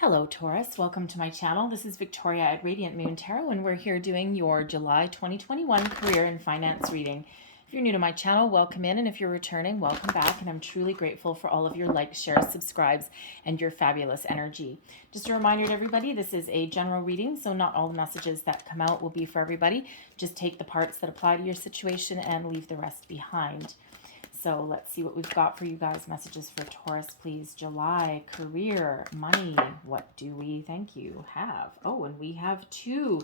Hello Taurus, welcome to my channel. This is Victoria at Radiant Moon Tarot and we're here doing your July 2021 career and finance reading. If you're new to my channel, welcome in, and if you're returning, welcome back, and I'm truly grateful for all of your likes, shares, subscribes, and your fabulous energy. Just a reminder to everybody, this is a general reading, so not all the messages that come out will be for everybody. Just take the parts that apply to your situation and leave the rest behind. So let's see what we've got for you guys. Messages for Taurus, please. July, career, money. What do we, thank you, have? Oh, and we have two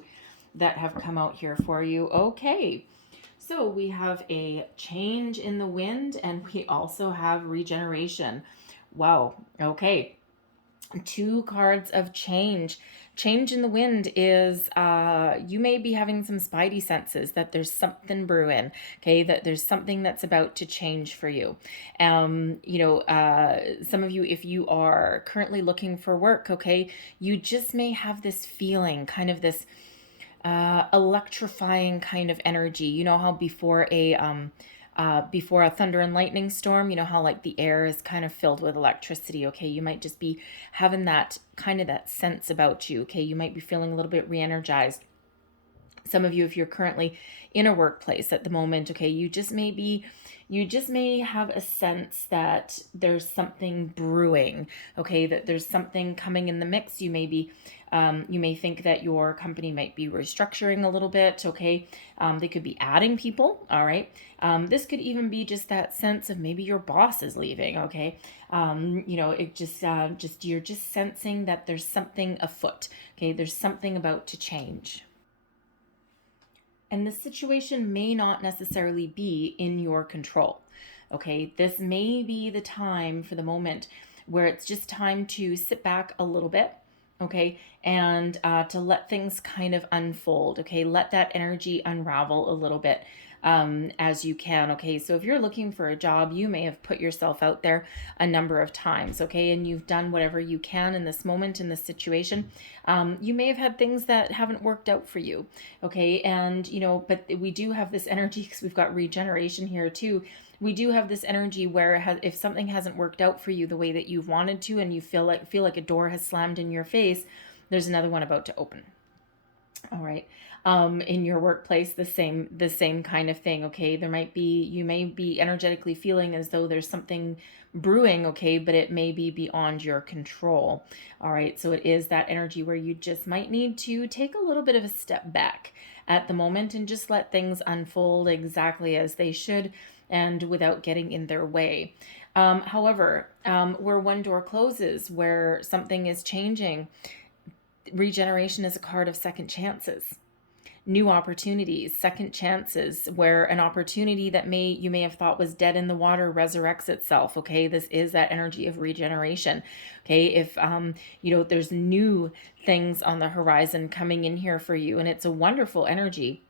that have come out here for you. Okay. So we have a change in the wind and we also have regeneration. Wow. Okay. Two cards of change. Change in the wind is you may be having some spidey senses that there's something brewing, okay, that there's something that's about to change for you. Some of you, if you are currently looking for work, okay, you just may have this feeling, kind of this electrifying kind of energy. You know how before a thunder and lightning storm, you know how like the air is kind of filled with electricity. Okay, you might just be having that kind of that sense about you. Okay, you might be feeling a little bit re-energized. Some of you, if you're currently in a workplace at the moment, okay, you just may have a sense that there's something brewing, okay, that there's something coming in the mix. You may think that your company might be restructuring a little bit, okay. They could be adding people, all right. This could even be just that sense of maybe your boss is leaving, okay. You're just sensing that there's something afoot, okay. There's something about to change. And the situation may not necessarily be in your control. Okay, this may be the time for the moment where it's just time to sit back a little bit, okay, and to let things kind of unfold, okay, let that energy unravel a little bit as you can, okay. So if you're looking for a job, you may have put yourself out there a number of times, okay, and you've done whatever you can in this moment, in this situation. You may have had things that haven't worked out for you, okay, and but we do have this energy because we've got regeneration here too. We do have this energy where if something hasn't worked out for you the way that you've wanted to, and you feel like a door has slammed in your face, there's another one about to open. All right. In your workplace, the same kind of thing. Okay. You may be energetically feeling as though there's something brewing. Okay. But it may be beyond your control. All right. So it is that energy where you just might need to take a little bit of a step back at the moment and just let things unfold exactly as they should and without getting in their way. However, where one door closes, where something is changing, regeneration is a card of second chances, new opportunities, second chances, where an opportunity that you may have thought was dead in the water resurrects itself. Okay, this is that energy of regeneration. Okay, if there's new things on the horizon coming in here for you, and it's a wonderful energy.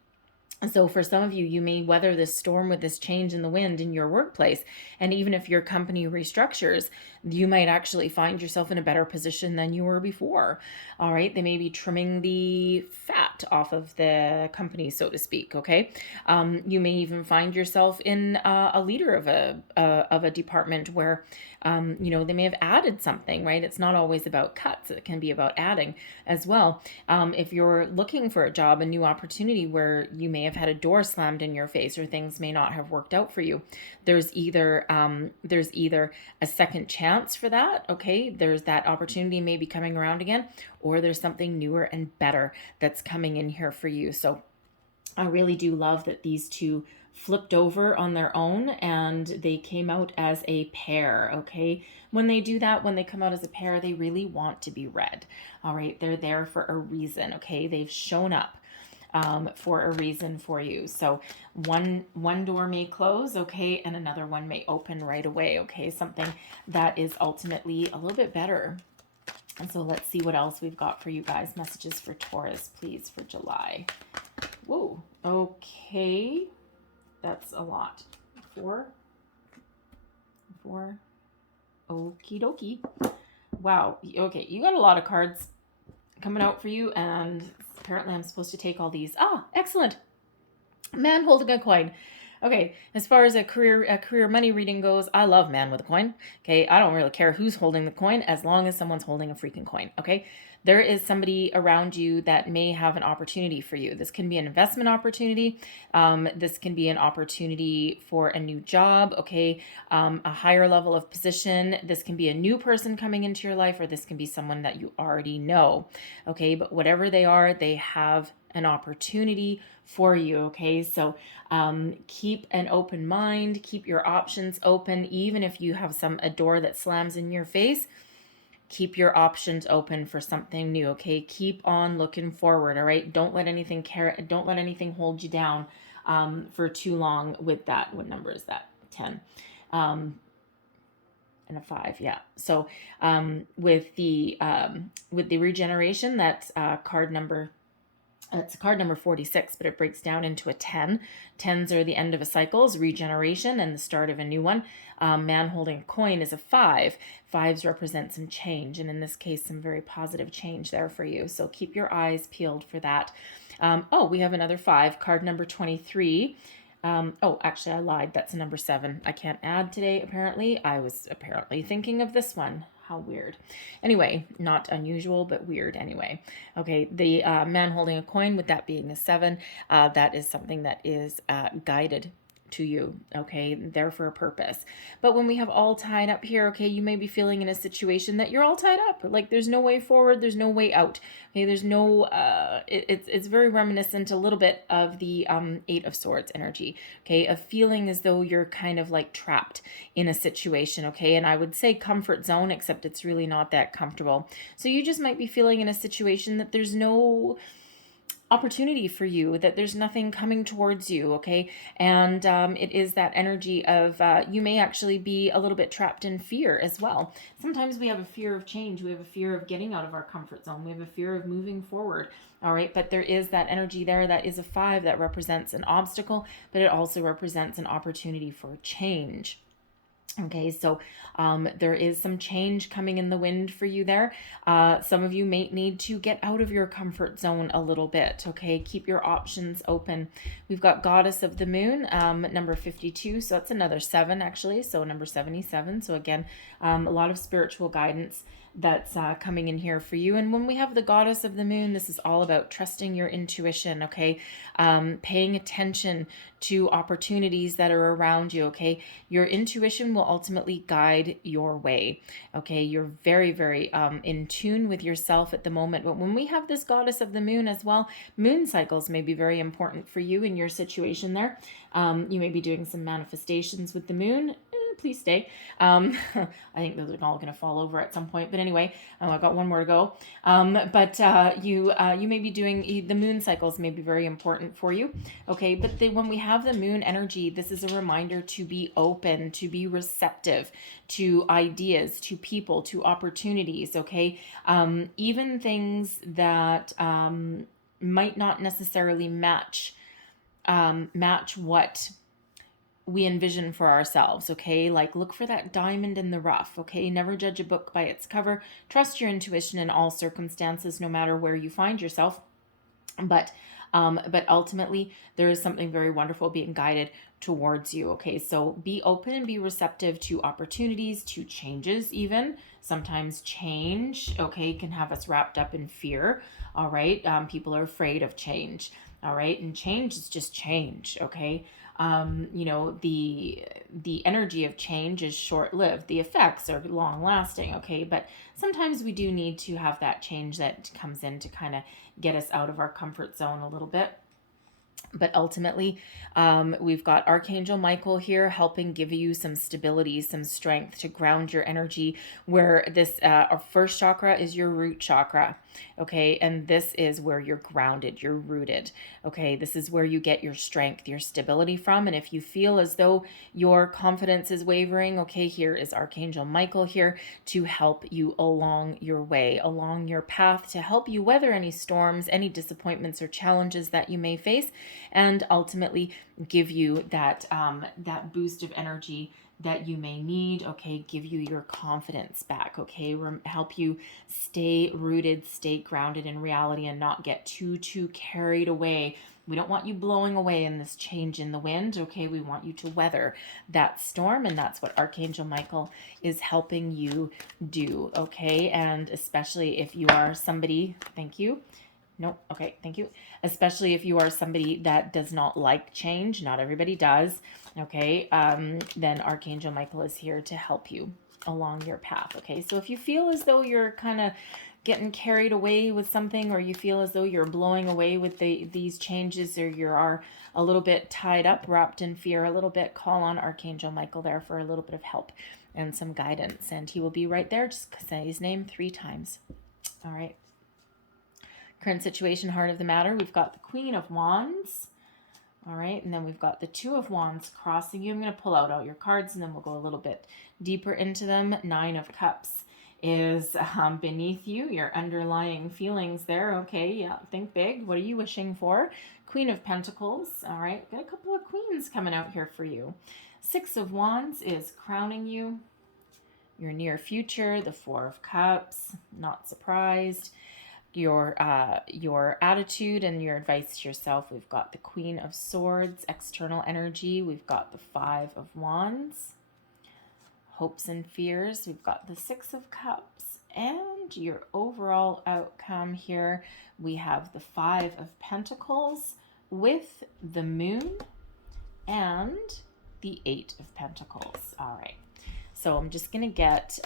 So for some of you, you may weather this storm with this change in the wind in your workplace. And even if your company restructures, you might actually find yourself in a better position than you were before. All right. They may be trimming the fat off of the company, so to speak. Okay. You may even find yourself in a leader of a department where, they may have added something, right? It's not always about cuts. It can be about adding as well. If you're looking for a job, a new opportunity where you may have had a door slammed in your face or things may not have worked out for you, there's either a second chance for that, okay, there's that opportunity maybe coming around again, or there's something newer and better that's coming in here for you. So I really do love that these two flipped over on their own and they came out as a pair, okay? When they do that, when they come out as a pair, they really want to be read, all right? They're there for a reason, okay? They've shown up for a reason for you. So one door may close, okay, and another one may open right away, okay? Something that is ultimately a little bit better. And so let's see what else we've got for you guys. Messages for Taurus, please, for July. Whoa, okay. That's a lot. Four. Okie dokie. Wow. Okay, you got a lot of cards coming out for you, and apparently I'm supposed to take all these. Ah, excellent. Man holding a coin. Okay, as far as a career money reading goes, I love man with a coin. Okay, I don't really care who's holding the coin as long as someone's holding a freaking coin. Okay, there is somebody around you that may have an opportunity for you. This can be an investment opportunity. This can be an opportunity for a new job. Okay, a higher level of position. This can be a new person coming into your life, or this can be someone that you already know. Okay, but whatever they are, they have an opportunity for you. Okay, so keep an open mind, keep your options open. Even if you have a door that slams in your face, keep your options open for something new. Okay, keep on looking forward. All right, don't let anything hold you down for too long with that. What number is that? 10 and a 5. Yeah, so with the regeneration, that's card number 46, but it breaks down into a 10. 10s are the end of a cycle's regeneration and the start of a new one. Man holding a coin is a 5. 5s represent some change, and in this case, some very positive change there for you. So keep your eyes peeled for that. We have another 5, card number 23. Actually, I lied. That's a number 7. I can't add today, apparently. I was apparently thinking of this one. How weird. Anyway, not unusual, but weird anyway. Okay, the man holding a coin, with that being a 7, that is something that is guided to you, okay, there for a purpose. But when we have all tied up here, okay, you may be feeling in a situation that you're all tied up, like there's no way forward, there's no way out. Okay, there's no it's very reminiscent a little bit of the 8 of Swords energy. Okay, a feeling as though you're kind of like trapped in a situation. Okay, and I would say comfort zone, except it's really not that comfortable. So you just might be feeling in a situation that there's no opportunity for you, that there's nothing coming towards you. Okay, and it is that energy of you may actually be a little bit trapped in fear as well. Sometimes we have a fear of change, we have a fear of getting out of our comfort zone, we have a fear of moving forward. All right, but there is that energy there that is a 5 that represents an obstacle, but it also represents an opportunity for change. Okay, so there is some change coming in the wind for you there. Some of you may need to get out of your comfort zone a little bit. Okay, keep your options open. We've got Goddess of the Moon, number 52. So that's another 7 actually. So number 77. So again, a lot of spiritual guidance that's coming in here for you. And when we have the Goddess of the Moon, this is all about trusting your intuition, okay? Paying attention to opportunities that are around you, okay? Your intuition will ultimately guide your way, okay? You're very, very in tune with yourself at the moment. But when we have this Goddess of the Moon as well, moon cycles may be very important for you in your situation there. You may be doing some manifestations with the moon. Please stay. I think those are all going to fall over at some point. But anyway, I've got one more to go. You may be doing, the moon cycles may be very important for you. Okay, but when we have the moon energy, this is a reminder to be open, to be receptive to ideas, to people, to opportunities. Okay, even things that might not necessarily match what we envision for ourselves. Okay, like look for that diamond in the rough. Okay, never judge a book by its cover. Trust your intuition in all circumstances, no matter where you find yourself. But ultimately there is something very wonderful being guided towards you. Okay, so be open and be receptive to opportunities, to changes. Even sometimes change, okay, can have us wrapped up in fear. All right, people are afraid of change. All right, and change is just change. Okay, the energy of change is short-lived. The effects are long-lasting, okay? But sometimes we do need to have that change that comes in to kind of get us out of our comfort zone a little bit. But ultimately, we've got Archangel Michael here helping give you some stability, some strength to ground your energy, where this our first chakra is your root chakra, okay? And this is where you're grounded, you're rooted, okay? This is where you get your strength, your stability from. And if you feel as though your confidence is wavering, okay, here is Archangel Michael here to help you along your way, along your path, to help you weather any storms, any disappointments or challenges that you may face, and ultimately give you that boost of energy that you may need, okay, give you your confidence back, okay, help you stay rooted, stay grounded in reality, and not get too carried away. We don't want you blowing away in this change in the wind, okay? We want you to weather that storm, and that's what Archangel Michael is helping you do, okay? And especially if you are somebody, thank you. Nope. Okay. Thank you. Especially if you are somebody that does not like change. Not everybody does. Okay. Then Archangel Michael is here to help you along your path. Okay. So if you feel as though you're kind of getting carried away with something, or you feel as though you're blowing away with these changes, or you are a little bit tied up, wrapped in fear a little bit, call on Archangel Michael there for a little bit of help and some guidance. And he will be right there. Just say his name 3 times. All right. Current situation, heart of the matter, we've got the Queen of Wands. All right, and then we've got the 2 of Wands crossing you. I'm going to pull out all your cards, and then we'll go a little bit deeper into them. 9 of Cups is beneath you, your underlying feelings there. Okay, yeah, think big. What are you wishing for? Queen of Pentacles. All right, got a couple of queens coming out here for you. 6 of Wands is crowning you. Your near future, the 4 of Cups, not surprised. Your attitude and your advice to yourself. We've got the Queen of Swords, external energy. We've got the 5 of Wands, hopes and fears. We've got the 6 of Cups, and your overall outcome here. We have the 5 of Pentacles with the Moon and the 8 of Pentacles. All right. So I'm just going to get,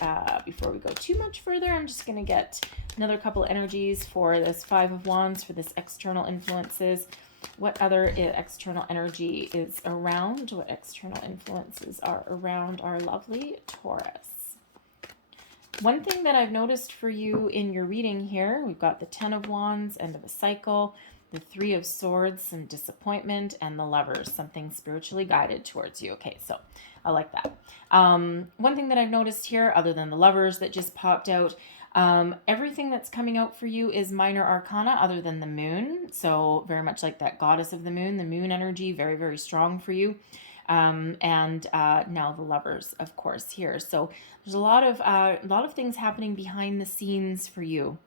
before we go too much further, I'm just going to get another couple energies for this 5 of Wands, for this external influences. What other external energy is around? What external influences are around our lovely Taurus? One thing that I've noticed for you in your reading here, we've got the 10 of Wands, end of a cycle, the 3 of Swords, some disappointment, and the Lovers, something spiritually guided towards you. Okay, so I like that. One thing that I've noticed here, other than the Lovers that just popped out, everything that's coming out for you is minor arcana other than the Moon. So very much like that goddess of the Moon energy, very, very strong for you. And now the Lovers, of course, here. So there's a lot of things happening behind the scenes for you.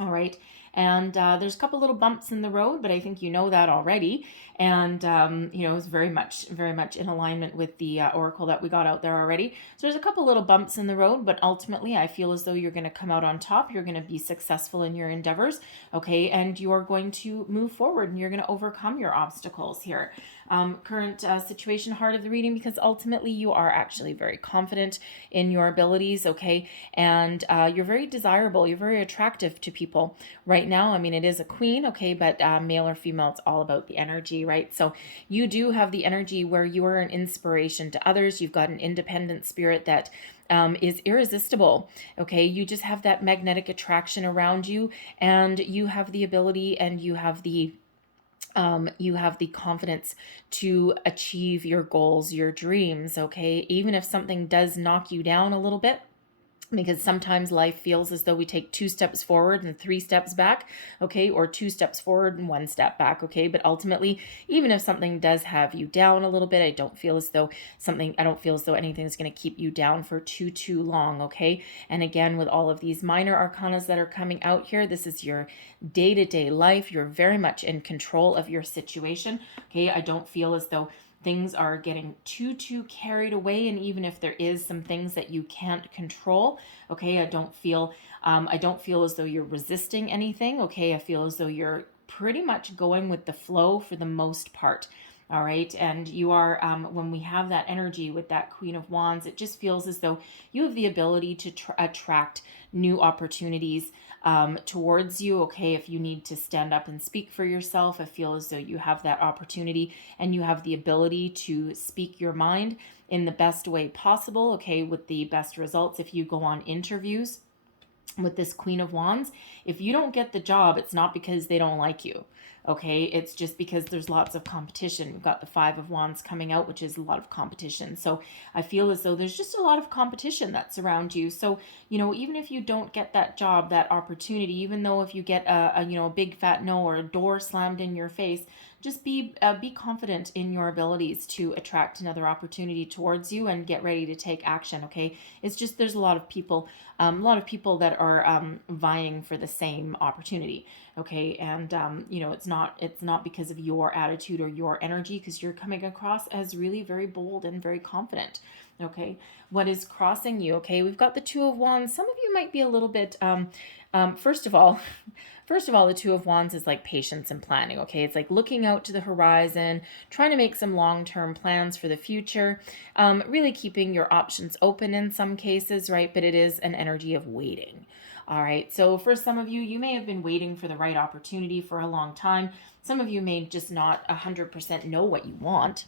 All right. And there's a couple little bumps in the road, but I think you know that already. And, it's very much in alignment with the oracle that we got out there already. So there's a couple little bumps in the road, but ultimately I feel as though you're going to come out on top. You're going to be successful in your endeavors. Okay. And you're going to move forward, and you're going to overcome your obstacles here. Current situation, heart of the reading, because ultimately you are actually very confident in your abilities, okay? And you're very desirable, you're very attractive to people right now. I mean, it is a queen, okay, but male or female, it's all about the energy, right? So you do have the energy where you are an inspiration to others. You've got an independent spirit that is irresistible, okay? You just have that magnetic attraction around you, and you have the ability, and you have the confidence to achieve your goals, your dreams, okay? Even if something does knock you down a little bit, because sometimes life feels as though we take 2 steps forward and 3 steps back, okay? Or 2 steps forward and 1 step back, okay? But ultimately, even if something does have you down a little bit, I don't feel as though anything is going to keep you down for too long, okay? And again, with all of these minor arcanas that are coming out here, this is your day-to-day life. You're very much in control of your situation, okay? I don't feel as though things are getting too carried away, and even if there is some things that you can't control, okay, I don't feel as though you're resisting anything, okay? I feel as though you're pretty much going with the flow for the most part. All right. And you are, when we have that energy with that Queen of Wands, it just feels as though you have the ability to attract new opportunities towards you. Okay. If you need to stand up and speak for yourself, I feel as though you have that opportunity, and you have the ability to speak your mind in the best way possible. Okay. With the best results. If you go on interviews with this Queen of Wands, if you don't get the job, it's not because they don't like you. Okay, it's just because there's lots of competition. We've got the 5 of Wands coming out, which is a lot of competition. So I feel as though there's just a lot of competition that's around you. So, even if you don't get that job, that opportunity, even though if you get a big fat no or a door slammed in your face, just be confident in your abilities to attract another opportunity towards you and get ready to take action. Okay, it's just there's a lot of people that are vying for the same opportunity. Okay, and it's not because of your attitude or your energy, because you're coming across as really very bold and very confident. Okay, what is crossing you? Okay, we've got the Two of Wands. Some of you might be a little bit first of all, the Two of Wands is like patience and planning. Okay, it's like looking out to the horizon, trying to make some long-term plans for the future, really keeping your options open in some cases, right? But it is an energy of waiting. All right, so for some of you, you may have been waiting for the right opportunity for a long time. Some of you may just not 100% know what you want.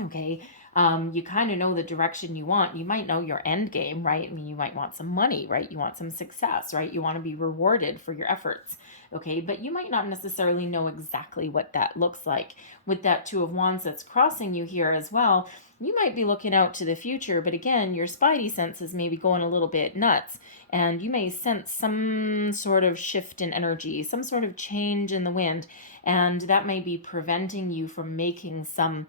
Okay, you kind of know the direction you want. You might know your end game, right? I mean, you might want some money, right? You want some success, right? You want to be rewarded for your efforts, okay? But you might not necessarily know exactly what that looks like. With that Two of Wands that's crossing you here as well, you might be looking out to the future, but again, your spidey senses may be going a little bit nuts, and you may sense some sort of shift in energy, some sort of change in the wind, and that may be preventing you from making some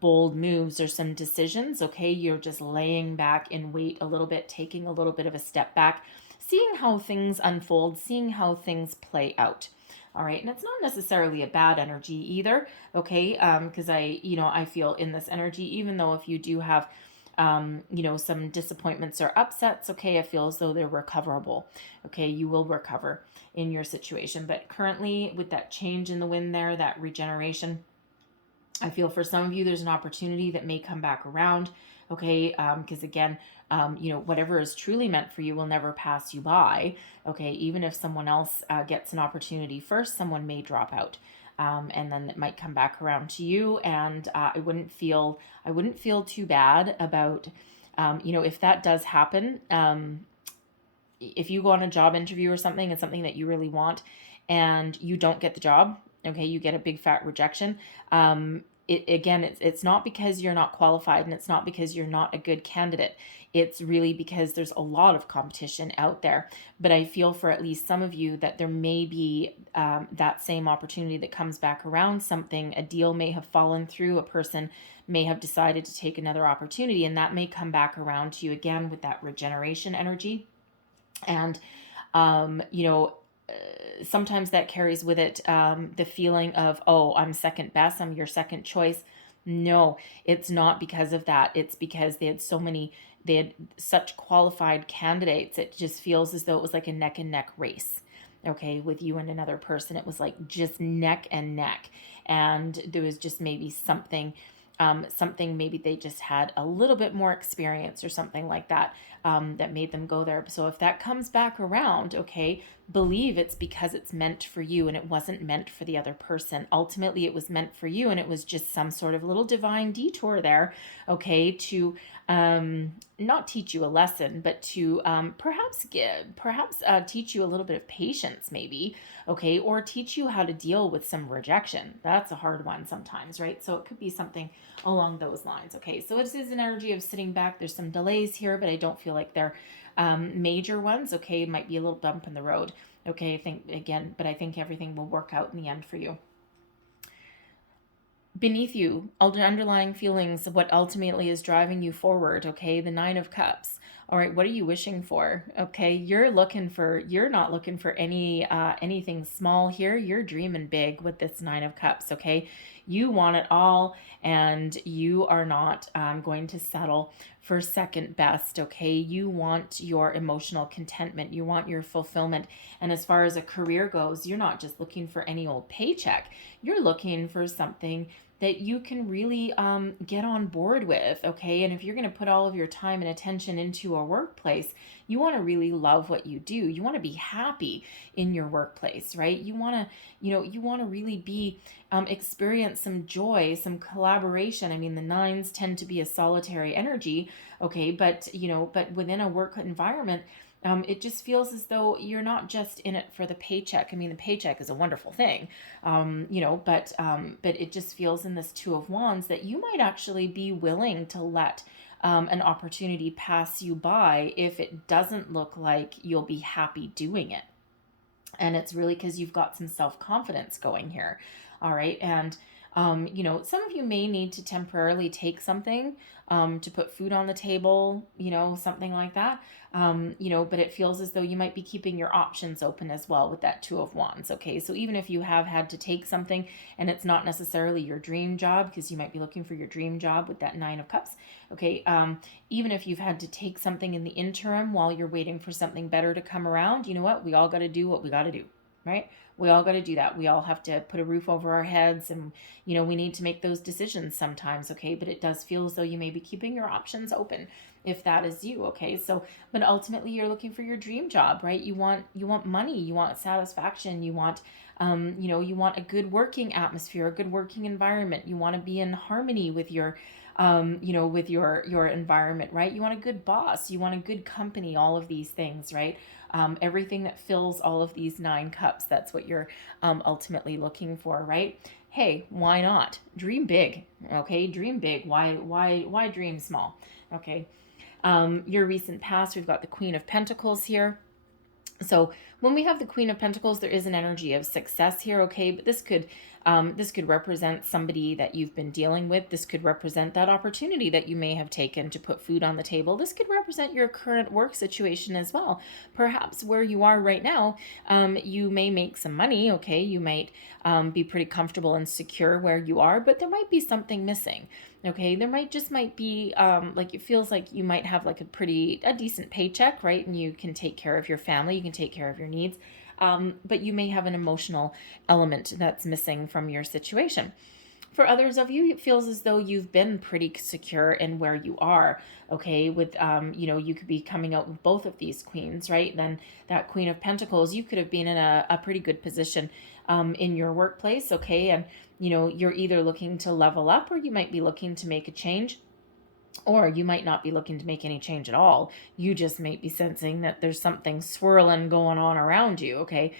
bold moves or some decisions. Okay, you're just laying back in wait a little bit, taking a little bit of a step back, seeing how things unfold, seeing how things play out. All right, and it's not necessarily a bad energy either. Okay, because I feel in this energy, even though if you do have some disappointments or upsets, okay, I feel as though they're recoverable. Okay, you will recover in your situation. But currently, with that change in the wind there, that regeneration, I feel for some of you, there's an opportunity that may come back around. Okay, because again, whatever is truly meant for you will never pass you by. Okay, even if someone else gets an opportunity first, someone may drop out. And then it might come back around to you, and I wouldn't feel too bad about, if that does happen. If you go on a job interview or something, it's something that you really want, and you don't get the job. Okay, you get a big fat rejection. It's not because you're not qualified, and it's not because you're not a good candidate. It's really because there's a lot of competition out there. But I feel for at least some of you that there may be that same opportunity that comes back around. A deal may have fallen through, a person may have decided to take another opportunity, and that may come back around to you again with that regeneration energy. And, sometimes that carries with it the feeling of, oh, I'm second best, I'm your second choice. No, it's not because of that. It's because they had such qualified candidates. It just feels as though it was like a neck and neck race. Okay, with you and another person, it was like just neck and neck. And there was just maybe something maybe they just had a little bit more experience or something like that, that made them go there. So if that comes back around, okay, believe it's because it's meant for you and it wasn't meant for the other person. Ultimately, it was meant for you, and it was just some sort of little divine detour there, okay, to not teach you a lesson, but to perhaps teach you a little bit of patience, maybe, okay, or teach you how to deal with some rejection. That's a hard one sometimes, right? So it could be something along those lines. Okay, so this is an energy of sitting back. There's some delays here, but I don't feel like they're major ones. Okay, might be a little bump in the road. Okay, I think everything will work out in the end for you. Beneath you, underlying feelings of what ultimately is driving you forward. Okay, the Nine of Cups. All right, what are you wishing for? Okay, you're not looking for anything small here. You're dreaming big with this Nine of Cups. Okay, you want it all, and you are not going to settle for second best. Okay, you want your emotional contentment, you want your fulfillment. And as far as a career goes, you're not just looking for any old paycheck. You're looking for something that you can really get on board with, okay? And if you're going to put all of your time and attention into a workplace, you want to really love what you do. You want to be happy in your workplace, right? You want to really be experience some joy, some collaboration. I mean, the nines tend to be a solitary energy, okay? But within a work environment, it just feels as though you're not just in it for the paycheck. I mean, the paycheck is a wonderful thing, but it just feels in this Two of Wands that you might actually be willing to let an opportunity pass you by if it doesn't look like you'll be happy doing it. And it's really because you've got some self-confidence going here. All right. And, some of you may need to temporarily take something to put food on the table, something like that. But it feels as though you might be keeping your options open as well with that Two of Wands. Okay. So even if you have had to take something and it's not necessarily your dream job, because you might be looking for your dream job with that Nine of Cups. Okay. Even if you've had to take something in the interim while you're waiting for something better to come around, you know what? We all got to do what we got to do, right? We all got to do that. We all have to put a roof over our heads, and, we need to make those decisions sometimes. Okay. But it does feel as though you may be keeping your options open if that is you. Okay. So, but ultimately you're looking for your dream job, right? You want money, you want satisfaction, you want, you want a good working atmosphere, a good working environment. You want to be in harmony with your, with your environment, right? You want a good boss, you want a good company, all of these things, right? Everything that fills all of these 9 cups, that's what you're ultimately looking for, right? Hey, why not? Dream big, okay? Dream big. Why dream small? Okay. Your recent past, we've got the Queen of Pentacles here. So when we have the Queen of Pentacles, there is an energy of success here, okay? But this could represent somebody that you've been dealing with. This could represent that opportunity that you may have taken to put food on the table. This could represent your current work situation as well. Perhaps where you are right now, you may make some money, okay? You might be pretty comfortable and secure where you are, but there might be something missing. Okay, there might be like it feels like you might have like a decent paycheck, right? And you can take care of your family, you can take care of your needs, but you may have an emotional element that's missing from your situation. For others of you, it feels as though you've been pretty secure in where you are. Okay, with you could be coming out with both of these queens, right? Then that Queen of Pentacles, you could have been in a pretty good position in your workplace. Okay, and you're either looking to level up, or you might be looking to make a change, or you might not be looking to make any change at all. You just might be sensing that there's something swirling going on around you. Okay.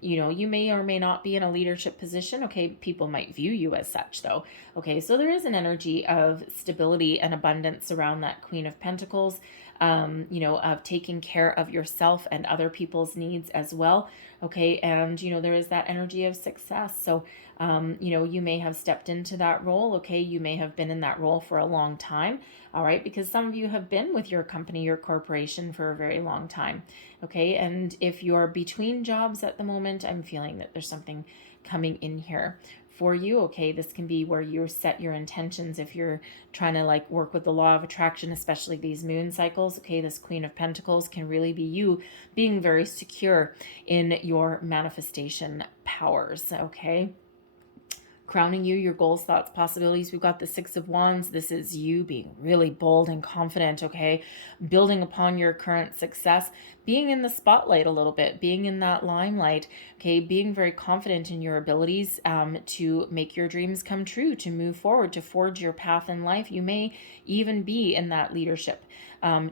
You may or may not be in a leadership position. Okay. People might view you as such though. Okay. So there is an energy of stability and abundance around that Queen of Pentacles, of taking care of yourself and other people's needs as well. Okay. And, there is that energy of success. So, you may have stepped into that role. Okay. You may have been in that role for a long time. All right. Because some of you have been with your company, your corporation for a very long time. Okay. And if you're between jobs at the moment, I'm feeling that there's something coming in here for you. Okay. This can be where you set your intentions if you're trying to like work with the law of attraction, especially these moon cycles. Okay. This Queen of Pentacles can really be you being very secure in your manifestation powers. Okay. Crowning you, your goals, thoughts, possibilities. We've got the Six of Wands. This is you being really bold and confident, okay? Building upon your current success, being in the spotlight a little bit, being in that limelight, okay? Being very confident in your abilities to make your dreams come true, to move forward, to forge your path in life. You may even be in that leadership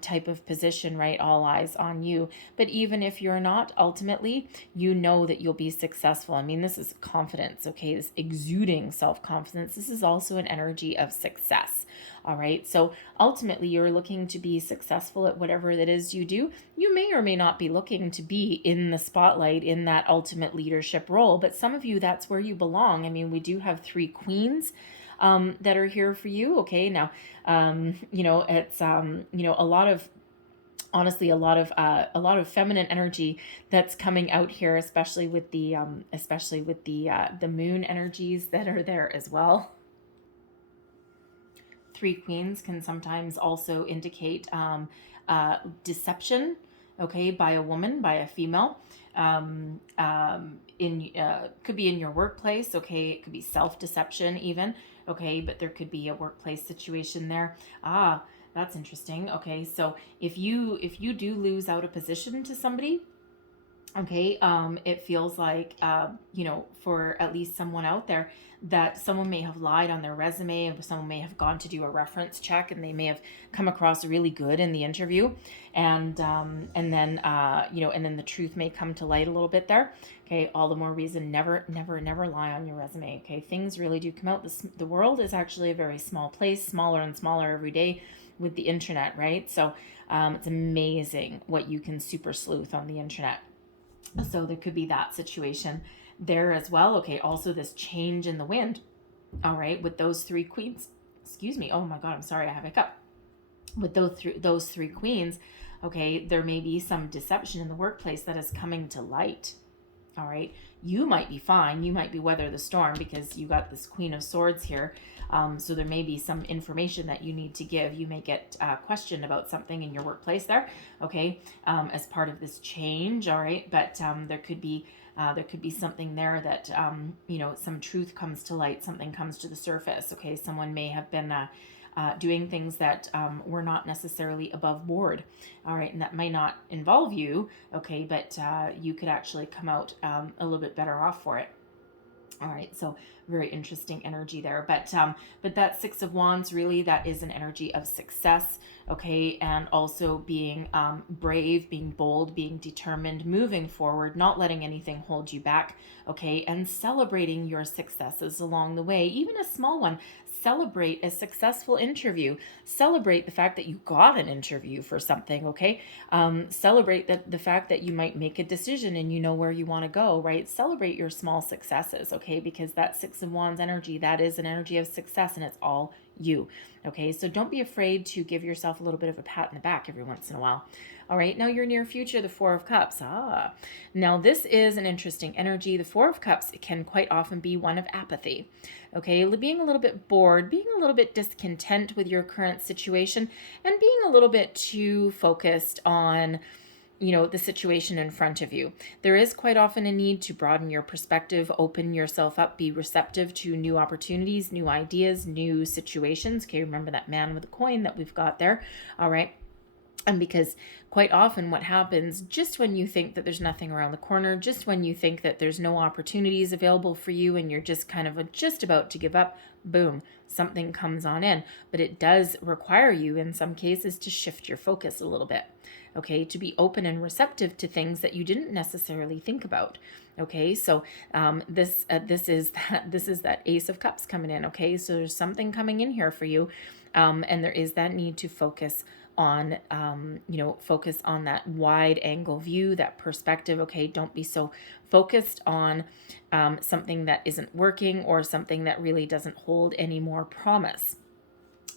type of position, right? All eyes on you. But even if you're not, ultimately, you know that you'll be successful. I mean, this is confidence, okay? This exuding self-confidence. This is also an energy of success. All right. So ultimately, you're looking to be successful at whatever it is you do. You may or may not be looking to be in the spotlight in that ultimate leadership role, but some of you, that's where you belong. I mean, we do have 3 queens that are here for you. Okay. Now, it's, a lot of, honestly, a lot of feminine energy that's coming out here, especially with the moon energies that are there as well. 3 queens can sometimes also indicate deception, okay, by a woman, by a female. Could be in your workplace, okay, it could be self-deception even, okay, but there could be a workplace situation there. That's interesting. Okay, so if you do lose out a position to somebody, okay, it feels like for at least someone out there, that someone may have lied on their resume, someone may have gone to do a reference check, and they may have come across really good in the interview, and then the truth may come to light a little bit there. Okay, all the more reason, never lie on your resume. Okay, things really do come out. The world is actually a very small place, smaller and smaller every day with the internet, right? So it's amazing what you can super sleuth on the internet. So there could be that situation there as well. Okay, also this change in the wind. All right, with those three queens. Excuse me. Oh my God, I'm sorry, I have a hiccup. With those three queens, okay, there may be some deception in the workplace that is coming to light. All right, you might be fine. You might be weather the storm because you got this Queen of Swords here. So there may be some information that you need to give. You may get questioned about something in your workplace there, okay, as part of this change. All right, but there could be something there that some truth comes to light, something comes to the surface. Okay, someone may have been doing things that were not necessarily above board. All right, and that may not involve you, okay, but you could actually come out a little bit better off for it. All right, so very interesting energy there. But that Six of Wands, really, that is an energy of success, okay, and also being brave, being bold, being determined, moving forward, not letting anything hold you back, okay, and celebrating your successes along the way, even a small one. Celebrate a successful interview. Celebrate the fact that you got an interview for something, okay? Celebrate the fact that you might make a decision and you know where you want to go, right? Celebrate your small successes, okay? Because that Six of Wands energy, that is an energy of success, and it's all you, okay? So don't be afraid to give yourself a little bit of a pat in the back every once in a while. All right, now your near future, the Four of Cups. Now this is an interesting energy. The Four of Cups can quite often be one of apathy, okay? Being a little bit bored, being a little bit discontent with your current situation, and being a little bit too focused on the situation in front of you. There is quite often a need to broaden your perspective, open yourself up, be receptive to new opportunities, new ideas, new situations. Okay, remember that man with a coin that we've got there. All right. And because quite often what happens, just when you think that there's nothing around the corner, just when you think that there's no opportunities available for you and you're just kind of just about to give up, boom, something comes on in. But it does require you in some cases to shift your focus a little bit, okay, to be open and receptive to things that you didn't necessarily think about. Okay, so this is that Ace of Cups coming in. Okay, so there's something coming in here for you, and there is that need to focus on focus on that wide angle view, that perspective. Okay, don't be so focused on something that isn't working or something that really doesn't hold any more promise.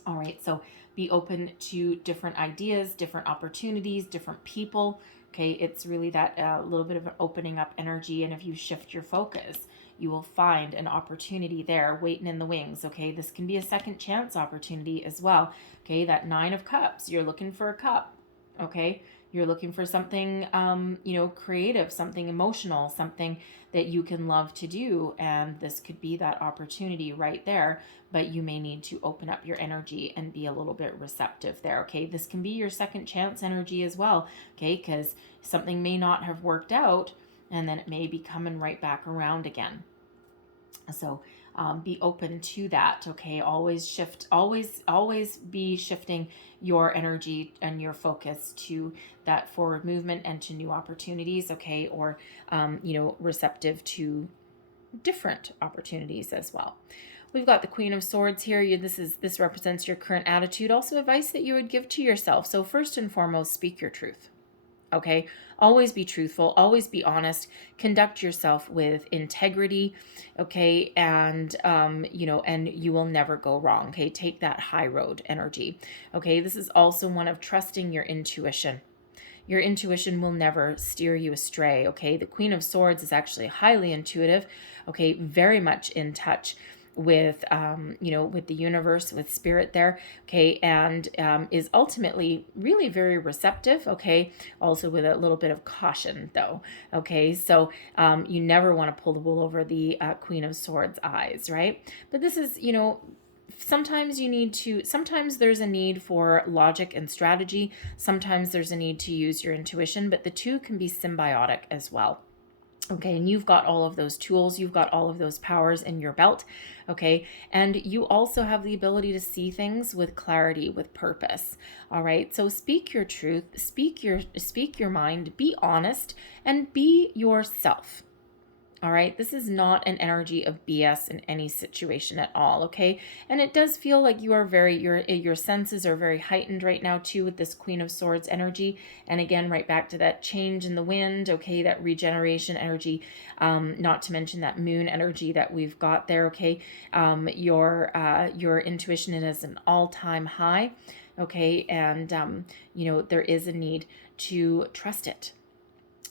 All right, so be open to different ideas, different opportunities, different people. Okay, it's really that little bit of an opening up energy, and if you shift your focus, you will find an opportunity there waiting in the wings. Okay, this can be a second chance opportunity as well. Okay, that Nine of Cups, you're looking for a cup. Okay, you're looking for something creative, something emotional, something that you can love to do, and this could be that opportunity right there, but you may need to open up your energy and be a little bit receptive there. Okay, this can be your second chance energy as well, okay, because something may not have worked out and then it may be coming right back around again. So be open to that. Okay, always shift, always be shifting your energy and your focus to that forward movement and to new opportunities. Okay, or receptive to different opportunities as well. We've got the Queen of Swords here. This represents your current attitude. Also advice that you would give to yourself. So first and foremost, speak your truth. Okay, always be truthful, always be honest, conduct yourself with integrity, okay, and and you will never go wrong. Okay, take that high road energy. Okay, this is also one of trusting your intuition. Your intuition will never steer you astray. Okay, the Queen of Swords is actually highly intuitive, okay, very much in touch with with the universe, with spirit there, okay, and is ultimately really very receptive, okay, also with a little bit of caution though, okay, so you never want to pull the wool over the Queen of Swords eyes, right? But this is, sometimes there's a need for logic and strategy, sometimes there's a need to use your intuition, but the two can be symbiotic as well. Okay, and you've got all of those tools, you've got all of those powers in your belt, okay? And you also have the ability to see things with clarity, with purpose, all right? So speak your truth, speak your mind, be honest, and be yourself, All right, this is not an energy of BS in any situation at all, okay? And it does feel like you are your senses are very heightened right now too with this Queen of Swords energy. And again, right back to that change in the wind, okay, that regeneration energy, not to mention that moon energy that we've got there, okay? Your intuition is an all-time high, okay? And there is a need to trust it.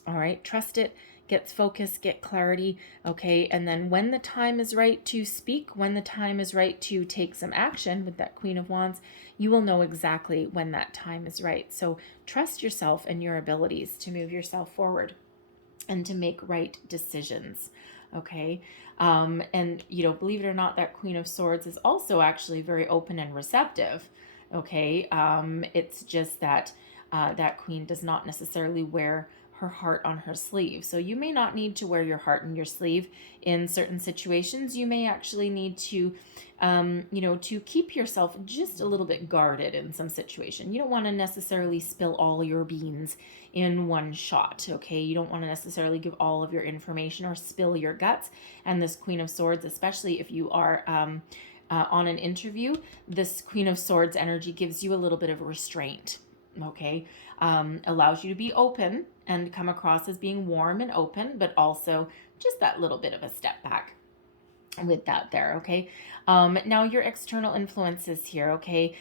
All right, trust it. Get focus, get clarity, okay? And then when the time is right to speak, when the time is right to take some action with that Queen of Wands, you will know exactly when that time is right. So trust yourself and your abilities to move yourself forward and to make right decisions, okay? And, believe it or not, that Queen of Swords is also actually very open and receptive, okay? It's just that that Queen does not necessarily wear her heart on her sleeve. So you may not need to wear your heart on your sleeve in certain situations. You may actually need to, to keep yourself just a little bit guarded in some situation. You don't want to necessarily spill all your beans in one shot, okay? You don't want to necessarily give all of your information or spill your guts. And this Queen of Swords, especially if you are on an interview, this Queen of Swords energy gives you a little bit of restraint, okay? Allows you to be open and come across as being warm and open, but also just that little bit of a step back with that there, okay? Now your external influences here, okay?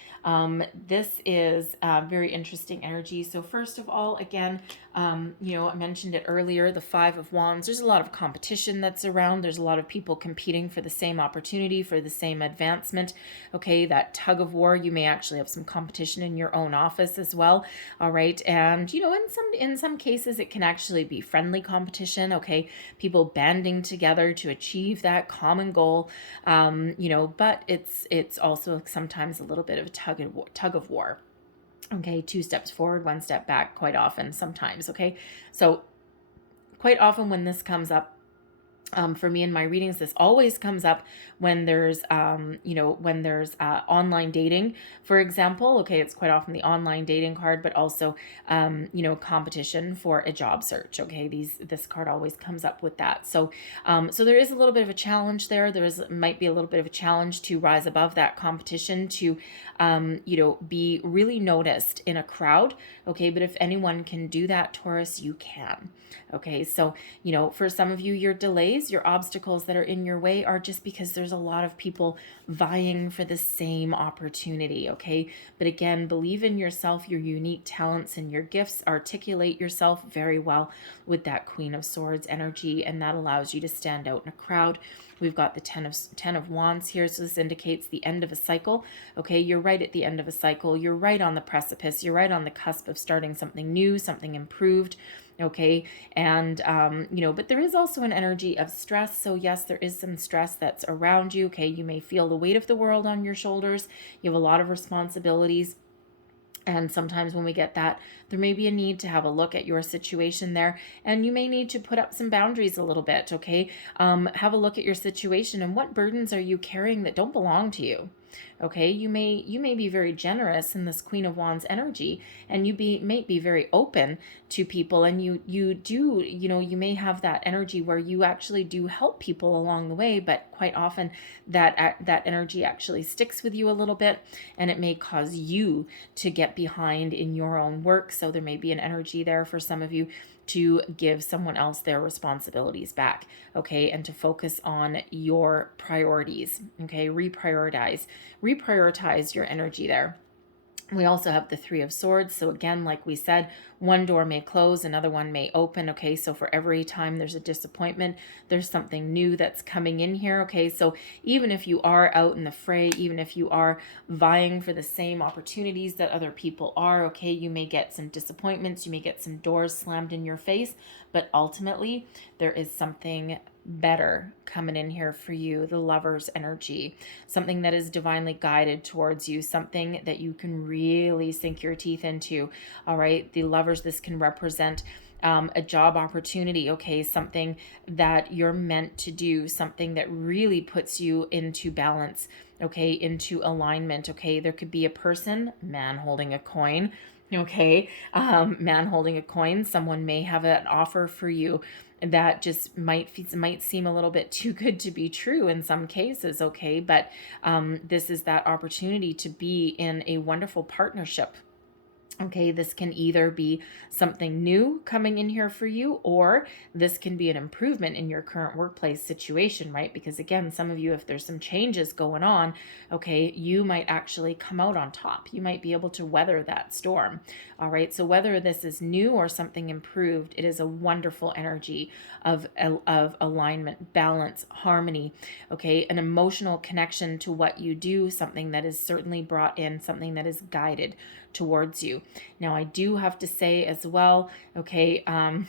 This is very interesting energy. So first of all, again, I mentioned it earlier, the Five of Wands. There's a lot of competition that's around. There's a lot of people competing for the same opportunity, for the same advancement, okay? That tug of war, you may actually have some competition in your own office as well, all right? And, in some cases, it can actually be friendly competition, okay? People banding together to achieve that common goal, but it's also sometimes a little bit of a tug of war. Okay, 2 steps forward, 1 step back, quite often, sometimes. Okay, so quite often when this comes up, for me in my readings, this always comes up when there's, online dating, for example. Okay, it's quite often the online dating card, but also, competition for a job search. Okay, this card always comes up with that. So, so there is a little bit of a challenge there. Might be a little bit of a challenge to rise above that competition, to, be really noticed in a crowd. Okay, but if anyone can do that, Taurus, you can. Okay, so, for some of you, your delays, your obstacles that are in your way are just because there's a lot of people vying for the same opportunity, okay? But again, believe in yourself, your unique talents and your gifts. Articulate yourself very well with that Queen of Swords energy, and that allows you to stand out in a crowd. We've got the Ten of Wands here, so this indicates the end of a cycle. Okay, you're right at the end of a cycle. You're right on the precipice. You're right on the cusp of starting something new, something improved. Okay, and but there is also an energy of stress. So yes, there is some stress that's around you. Okay, you may feel the weight of the world on your shoulders. You have a lot of responsibilities. And sometimes when we get that, there may be a need to have a look at your situation there, and you may need to put up some boundaries a little bit, okay? Have a look at your situation and what burdens are you carrying that don't belong to you. Okay, you may be very generous in this Queen of Wands energy, and may be very open to people, and you may have that energy where you actually do help people along the way, but quite often that energy actually sticks with you a little bit, and it may cause you to get behind in your own work. So there may be an energy there for some of you to give someone else their responsibilities back, okay, and to focus on your priorities, okay, reprioritize your energy there. We also have the Three of Swords. So again, like we said, one door may close, another one may open. Okay, so for every time there's a disappointment, there's something new that's coming in here. Okay, so even if you are out in the fray, even if you are vying for the same opportunities that other people are, okay, you may get some disappointments, you may get some doors slammed in your face, but ultimately there is something better coming in here for you, the Lover's energy, something that is divinely guided towards you, something that you can really sink your teeth into. All right, the Lovers, this can represent a job opportunity, okay, something that you're meant to do, something that really puts you into balance, okay, into alignment. Okay, there could be a person, man holding a coin, Okay. Man holding a coin, someone may have an offer for you that just might seem a little bit too good to be true in some cases. Okay. But this is that opportunity to be in a wonderful partnership. Okay, this can either be something new coming in here for you, or this can be an improvement in your current workplace situation, right? Because again, some of you, if there's some changes going on, okay, you might actually come out on top. You might be able to weather that storm. All right, so whether this is new or something improved, it is a wonderful energy of alignment, balance, harmony, okay, an emotional connection to what you do, something that is certainly brought in, something that is guided towards you. Now, I do have to say as well, okay, I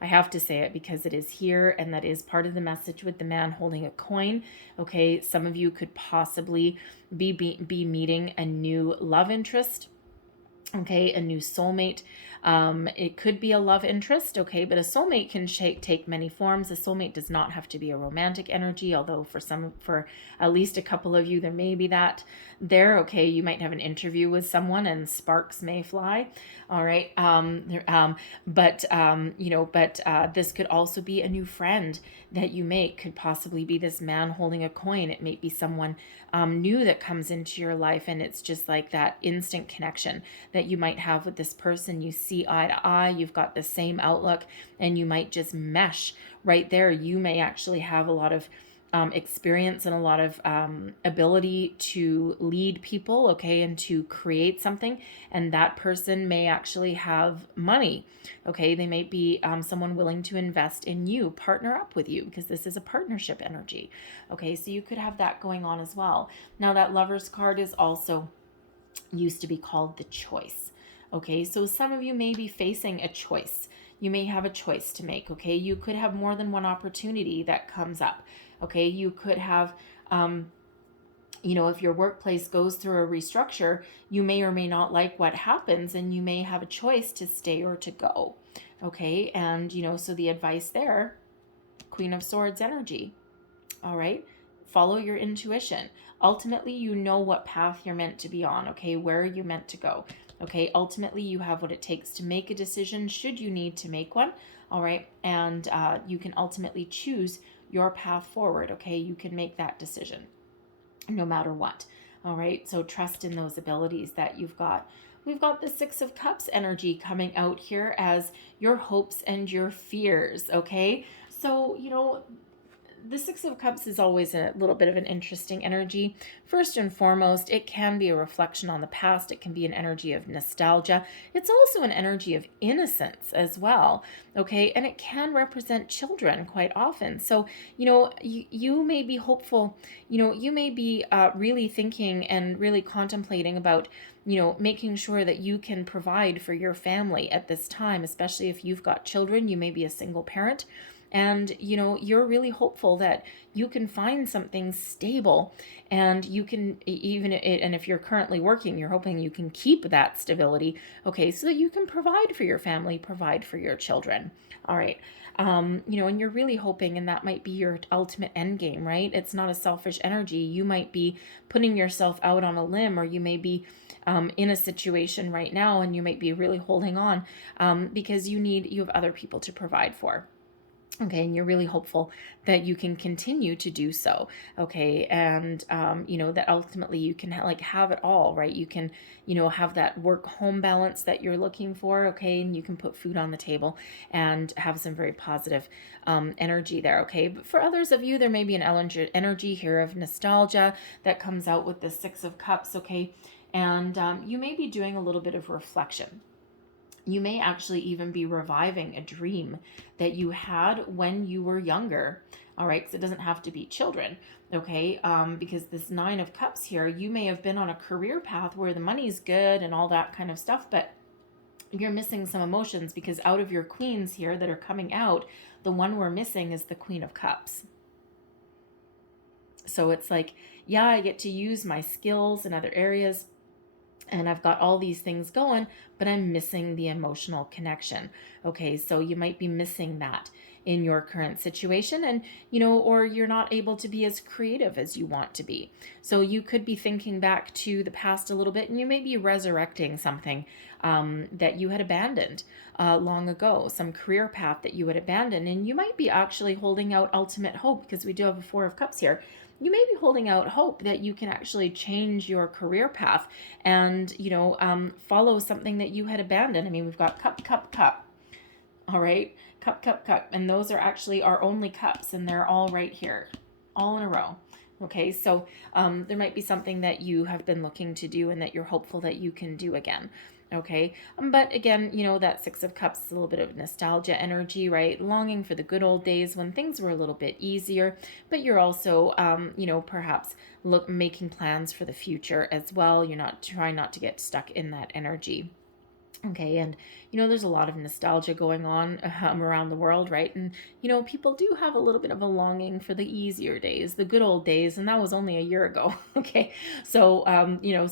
have to say it because it is here, and that is part of the message with the man holding a coin. Okay, some of you could possibly be meeting a new love interest. Okay, a new soulmate. It could be a love interest, okay, but a soulmate can take many forms. A soulmate does not have to be a romantic energy, although for at least a couple of you, there may be that there. Okay, you might have an interview with someone and sparks may fly. All right, but this could also be a new friend that you make. Could possibly be this man holding a coin. It may be someone new that comes into your life, and it's just like that instant connection that you might have with this person. You see eye to eye, you've got the same outlook, and you might just mesh right there. You may actually have a lot of experience and a lot of ability to lead people, okay, and to create something. And that person may actually have money, okay. They may be someone willing to invest in you, partner up with you, because this is a partnership energy, okay. So you could have that going on as well. Now, that Lover's card is also used to be called the choice. Okay, so some of you may be facing a choice. You may have a choice to make. Okay, you could have more than one opportunity that comes up. Okay, you could have, if your workplace goes through a restructure, you may or may not like what happens, and you may have a choice to stay or to go. Okay, and so the advice there, Queen of Swords energy. All right, follow your intuition. Ultimately, you know what path you're meant to be on, okay? Where are you meant to go? Okay, ultimately, you have what it takes to make a decision should you need to make one, all right? And you can ultimately choose your path forward, okay? You can make that decision no matter what, all right? So trust in those abilities that you've got. We've got the Six of Cups energy coming out here as your hopes and your fears, okay? So, the Six of Cups is always a little bit of an interesting energy. First and foremost, it can be a reflection on the past. It can be an energy of nostalgia. It's also an energy of innocence as well, okay? And it can represent children quite often. So, you may be hopeful, you may be really thinking and really contemplating about making sure that you can provide for your family at this time, especially if you've got children. You may be a single parent, and you're really hopeful that you can find something stable, and you can and if you're currently working, you're hoping you can keep that stability, okay, so that you can provide for your family, provide for your children. All right. And you're really hoping, and that might be your ultimate end game, right? It's not a selfish energy. You might be putting yourself out on a limb, or you may be in a situation right now, and you might be really holding on because you have other people to provide for. Okay, and you're really hopeful that you can continue to do so. Okay, and that ultimately you can have it all, right? You can have that work-home balance that you're looking for. Okay, and you can put food on the table and have some very positive energy there. Okay, but for others of you, there may be an energy here of nostalgia that comes out with the Six of Cups. Okay, and you may be doing a little bit of reflection. You may actually even be reviving a dream that you had when you were younger. All right, because it doesn't have to be children, okay? Because this Nine of Cups here, you may have been on a career path where the money's good and all that kind of stuff, but you're missing some emotions, because out of your queens here that are coming out, the one we're missing is the Queen of Cups. So it's like, yeah, I get to use my skills in other areas, and I've got all these things going, but I'm missing the emotional connection. Okay, so you might be missing that in your current situation, and or you're not able to be as creative as you want to be. So you could be thinking back to the past a little bit, and you may be resurrecting something that you had abandoned long ago, some career path that you had abandoned. And you might be actually holding out ultimate hope, because we do have a Four of Cups here. You may be holding out hope that you can actually change your career path and, follow something that you had abandoned. I mean, we've got cup, cup, cup. All right. Cup, cup, cup. And those are actually our only cups, and they're all right here, all in a row. Okay, so there might be something that you have been looking to do and that you're hopeful that you can do again. Okay, but again, that Six of Cups is a little bit of nostalgia energy, right? Longing for the good old days when things were a little bit easier, but you're also, perhaps making plans for the future as well. You're not trying not to get stuck in that energy. Okay, and there's a lot of nostalgia going on around the world, right? And people do have a little bit of a longing for the easier days, the good old days, and that was only a year ago. Okay, so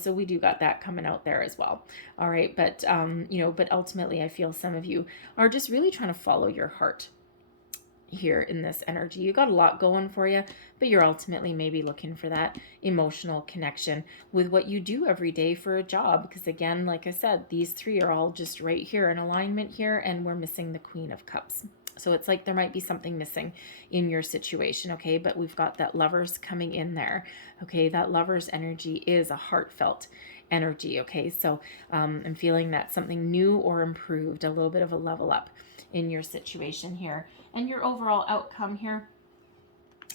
so we do got that coming out there as well. All right, but but ultimately, I feel some of you are just really trying to follow your heart here in this energy. You got a lot going for you, but you're ultimately maybe looking for that emotional connection with what you do every day for a job, because again, like I said, these three are all just right here in alignment here, and we're missing the Queen of Cups. So it's like there might be something missing in your situation, okay? But we've got that Lovers coming in there, okay? That Lovers energy is a heartfelt energy, okay? So I'm feeling that something new or improved, a little bit of a level up in your situation here. And your overall outcome here,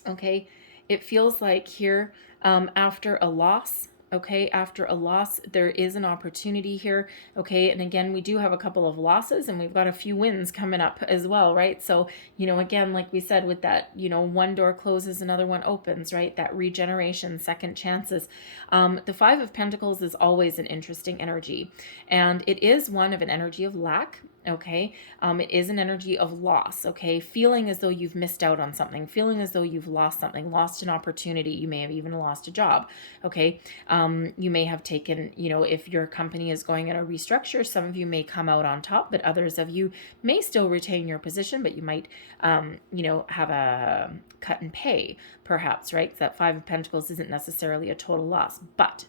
okay, it feels like here, after a loss, okay, after a loss, there is an opportunity here, okay, and again, we do have a couple of losses, and we've got a few wins coming up as well, right? So, again, like we said, with that, one door closes, another one opens, right? That regeneration, second chances. The Five of Pentacles is always an interesting energy, and it is one of an energy of lack. Okay, it is an energy of loss. Okay, feeling as though you've missed out on something, feeling as though you've lost something, lost an opportunity. You may have even lost a job. Okay, you may have taken, if your company is going in a restructure, some of you may come out on top, but others of you may still retain your position, but you might, have a cut in pay, perhaps, right? That Five of Pentacles isn't necessarily a total loss, but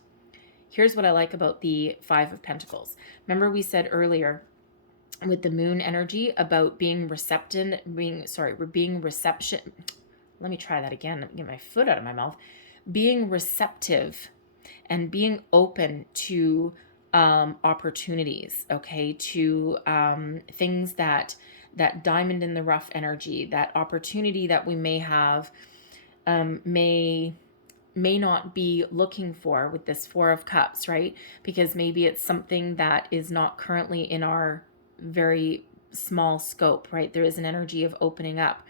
here's what I like about the Five of Pentacles. Remember we said earlier, with the Moon energy about being reception. Let me try that again. Let me get my foot out of my mouth. Being receptive and being open to opportunities, okay, to things that diamond in the rough energy, that opportunity that we may have, may not be looking for with this Four of Cups, right? Because maybe it's something that is not currently in our very small scope, right? There is an energy of opening up.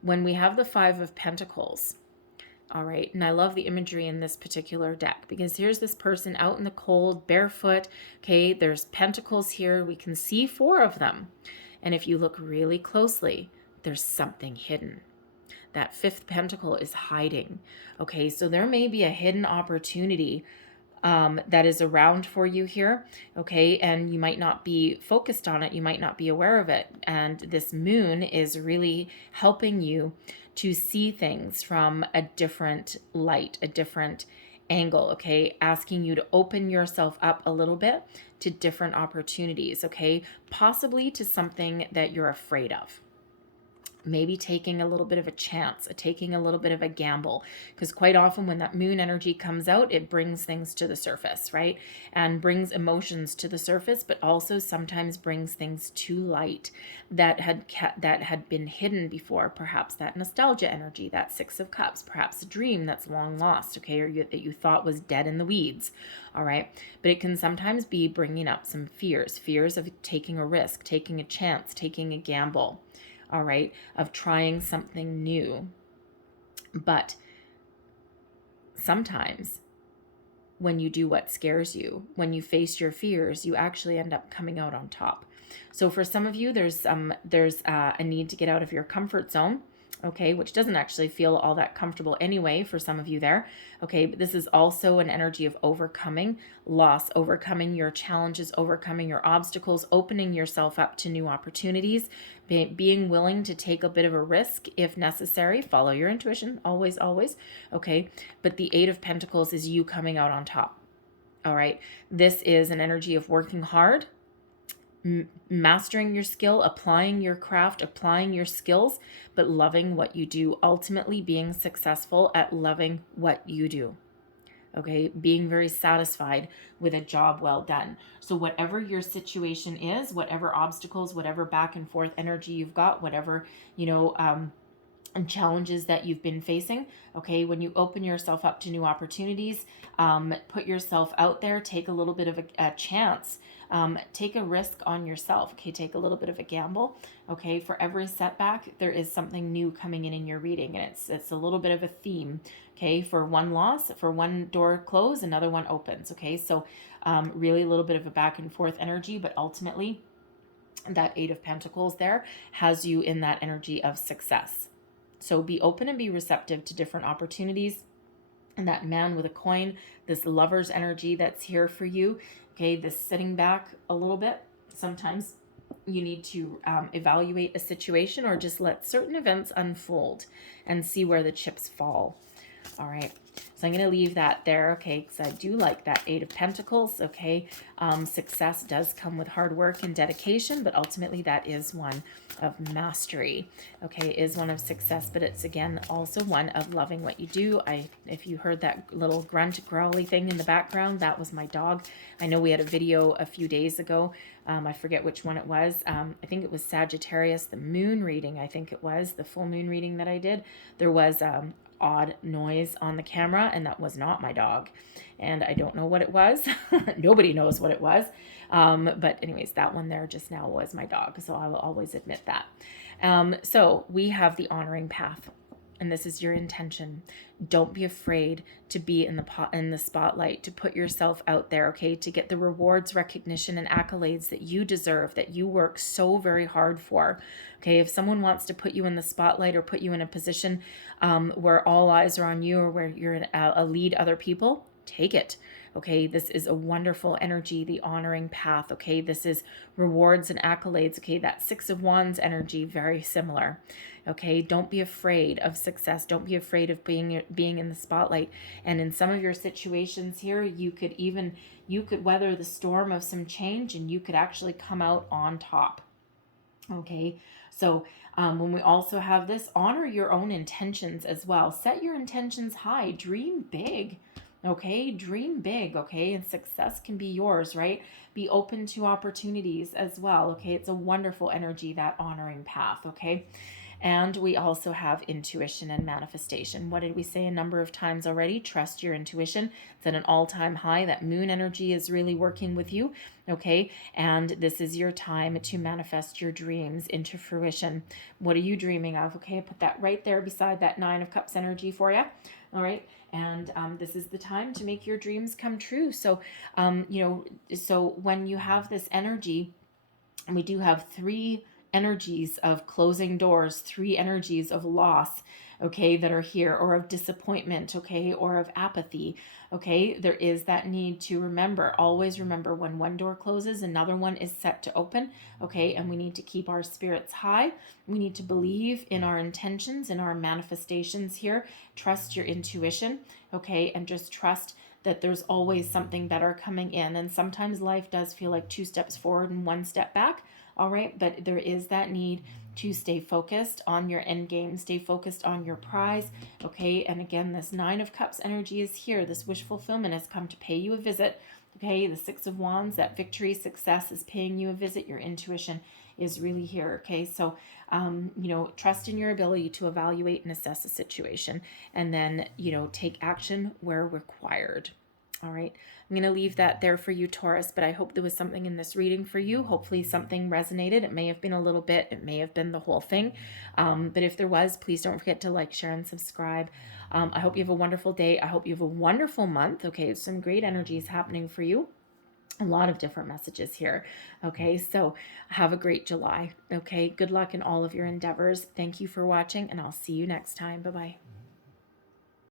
When we have the Five of Pentacles, all right, and I love the imagery in this particular deck, because here's this person out in the cold, barefoot, okay? There's pentacles here. We can see four of them. And if you look really closely, there's something hidden. That fifth pentacle is hiding, okay? So there may be a hidden opportunity that is around for you here, okay? And you might not be focused on it. You might not be aware of it. And this Moon is really helping you to see things from a different light, a different angle, okay? Asking you to open yourself up a little bit to different opportunities, okay? Possibly to something that you're afraid of. Maybe taking a little bit of a chance, taking a little bit of a gamble, because quite often when that Moon energy comes out, it brings things to the surface, right? And brings emotions to the surface, but also sometimes brings things to light that had been hidden before. Perhaps that nostalgia energy, that Six of Cups, perhaps a dream that's long lost, okay, or that you thought was dead in the weeds, all right? But it can sometimes be bringing up some fears of taking a risk, taking a chance, taking a gamble, all right, of trying something new. But sometimes when you do what scares you, when you face your fears, you actually end up coming out on top. So for some of you, there's a need to get out of your comfort zone, okay, which doesn't actually feel all that comfortable anyway for some of you there, okay, but this is also an energy of overcoming loss, overcoming your challenges, overcoming your obstacles, opening yourself up to new opportunities, being willing to take a bit of a risk if necessary. Follow your intuition, always, okay, but the Eight of Pentacles is you coming out on top, all right? This is an energy of working hard, mastering your skill, applying your craft, applying your skills, but loving what you do, ultimately being successful at loving what you do. Okay, being very satisfied with a job well done. So whatever your situation is, whatever obstacles, whatever back and forth energy you've got, whatever, and challenges that you've been facing, okay, when you open yourself up to new opportunities, put yourself out there, take a little bit of a chance, take a risk on yourself, okay, take a little bit of a gamble, okay. For every setback, there is something new coming in your reading, and it's a little bit of a theme, okay. For one loss, for one door closed, another one opens, okay. So really a little bit of a back and forth energy, but ultimately that Eight of Pentacles there has you in that energy of success. So be open and be receptive to different opportunities. And that Man with a coin, this lover's energy that's here for you, okay, this sitting back a little bit. Sometimes you need to evaluate a situation or just let certain events unfold and see where the chips fall. All right. So I'm going to leave that there, okay, because I do like that Eight of Pentacles, okay. Success does come with hard work and dedication, but ultimately that is one of mastery, okay, is one of success, but it's, again, also one of loving what you do. If you heard that little grunt growly thing in the background, that was my dog. I know we had a video a few days ago. I forget which one it was. I think it was Sagittarius, the moon reading. I think it was the full moon reading that I did. There was odd noise on the camera, and that was not my dog, and I don't know what it was. Nobody knows what it was, but anyways, that one there just now was my dog, so I will always admit that. So we have the honoring path, and this is your intention. Don't be afraid to be in the spotlight, to put yourself out there, okay, to get the rewards, recognition, and accolades that you deserve, that you work so very hard for. Okay, if someone wants to put you in the spotlight or put you in a position where all eyes are on you, or where you're a lead other people, take it. Okay, this is a wonderful energy, the honoring path. Okay, this is rewards and accolades. Okay, that Six of Wands energy, very similar. Okay, don't be afraid of success. Don't be afraid of being in the spotlight. And in some of your situations here, you could weather the storm of some change, and you could actually come out on top. Okay, so when we also have this, honor your own intentions as well. Set your intentions high. Dream big. Okay, dream big, okay, and success can be yours, right? Be open to opportunities as well, okay? It's a wonderful energy, that honoring path, okay? And we also have intuition and manifestation. What did we say a number of times already? Trust your intuition. It's at an all-time high. That moon energy is really working with you, okay? And this is your time to manifest your dreams into fruition. What are you dreaming of? Okay, put that right there beside that Nine of Cups energy for you, all right? And this is the time to make your dreams come true. So, so when you have this energy, we do have three energies of closing doors, three energies of loss, okay, that are here, or of disappointment, okay, or of apathy, okay. There is that need to always remember, when one door closes, another one is set to open, okay, and we need to keep our spirits high. We need to believe in our intentions, in our manifestations here. Trust your intuition, okay, and just trust that there's always something better coming in. And sometimes life does feel like 2 steps forward and 1 step back, all right, but there is that need to stay focused on your end game, stay focused on your prize, okay. And again, this Nine of Cups energy is here. This wish fulfillment has come to pay you a visit, okay. The Six of Wands, that victory, success is paying you a visit. Your intuition is really here, okay. So trust in your ability to evaluate and assess a situation, and then take action where required. All right, I'm going to leave that there for you, Taurus, but I hope there was something in this reading for you. Hopefully something resonated. It may have been a little bit, it may have been the whole thing, but if there was, please don't forget to like, share, and subscribe. I hope you have a wonderful day. I hope you have a wonderful month. Okay, some great energies happening for you. A lot of different messages here. Okay, so have a great July. Okay, good luck in all of your endeavors. Thank you for watching, and I'll see you next time. Bye-bye.